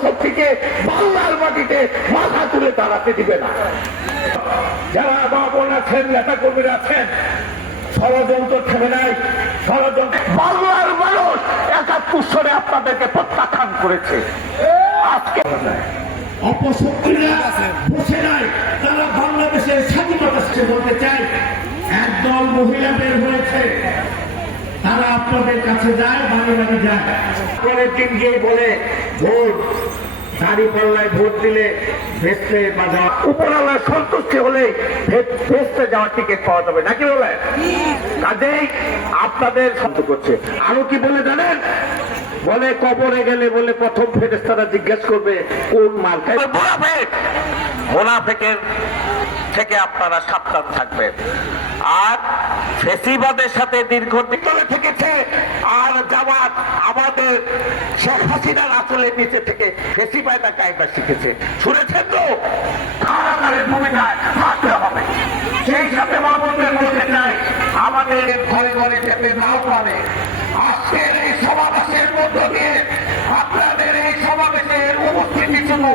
অপশক্তিকে বাংলার মাটিতে মাথা তুলে দাঁড়াতে দিবে না। যারা বাবন আছেন, নেতা কর্মীরা আছেন, ষড়যন্ত্র থেমে নাই। ষড়যন্ত্র বাংলার মানুষ ৭১ সালে আপনাদেরকে প্রত্যাখ্যান করেছে। আজকে অপশক্তিরা বসে নাই, তারা বাংলাদেশের স্বাধীনতা বলতে চায়। একদল মহিলা বের হয়েছে, তারা আপনাদের কাছে যায়, বাড়ি বাড়ি যায়, পরের দিন গিয়ে বলে ভোট দাড়ি পাল্লায় ভোট দিলে ভেস্তে বা যাওয়া উপরালায় সন্তুষ্টি হলে ভেস্তে যাওয়ার টিকিট পাওয়া যাবে নাকি বলে? কাজেই আপনাদের সন্তুষ্ট করছে। আরো কি বলে জানেন? বলে কবরে গেলে বলে প্রথম ফেরেশতারা জিজ্ঞেস করবে কোন মার্কায়। মুনাফিকের থেকে আপনারা সাবধান থাকবেন। আর ফেসিবাদের সাথে দীর্ঘদিন ধরে থেকেছে। আর জামাত আমাদের শেখ হাসিনার আঁচলের নিচে থেকে ফেসিবাদা কায়দা শিখেছে। শুনেছেন তো? কারাগারের ভূমিকায় থাকতে হবে। সেই সাথে মামুনদের বলতে চাই, আমাদের ঘরে ঘরে যেতে নাও পারে। আজকের এই সমাবেশের মধ্য দিয়ে আপনাদের এই সমাবেশের উপস্থিতি শুধু